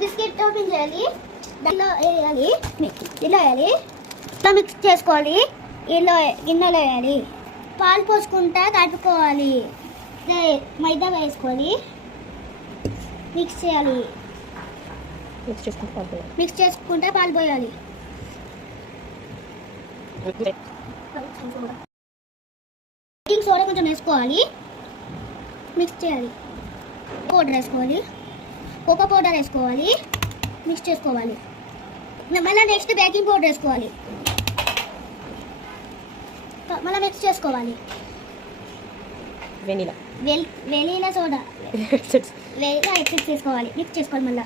biscuit open చేయాలి, దాంట్లో వేయాలి, ఇలా వేయాలి, ఇలా మిక్స్ చేసుకోవాలి, ఇలా గిన్నెలో వేయాలి, పాలు పోసుకుంటా కలుపుకోవాలి, మైదా వేసుకోవాలి, మిక్స్ చేయాలి, మిక్స్ చేసుకుంటా పాలు పోయాలి, బేకింగ్ సోడా కొంచెం వేసుకోవాలి, మిక్స్ చేయాలి, పౌడర్ వేసుకోవాలి, కోకో పౌడర్ వేసుకోవాలి, మిక్స్ చేసుకోవాలి, మళ్ళీ నెక్స్ట్ బేకింగ్ పౌడర్ వేసుకోవాలి, మళ్ళీ మిక్స్ చేసుకోవాలి, వెనీలా సోడా ఎక్సెస్ చేసుకోవాలి, మిక్స్ చేసుకోవాలి, మళ్ళీ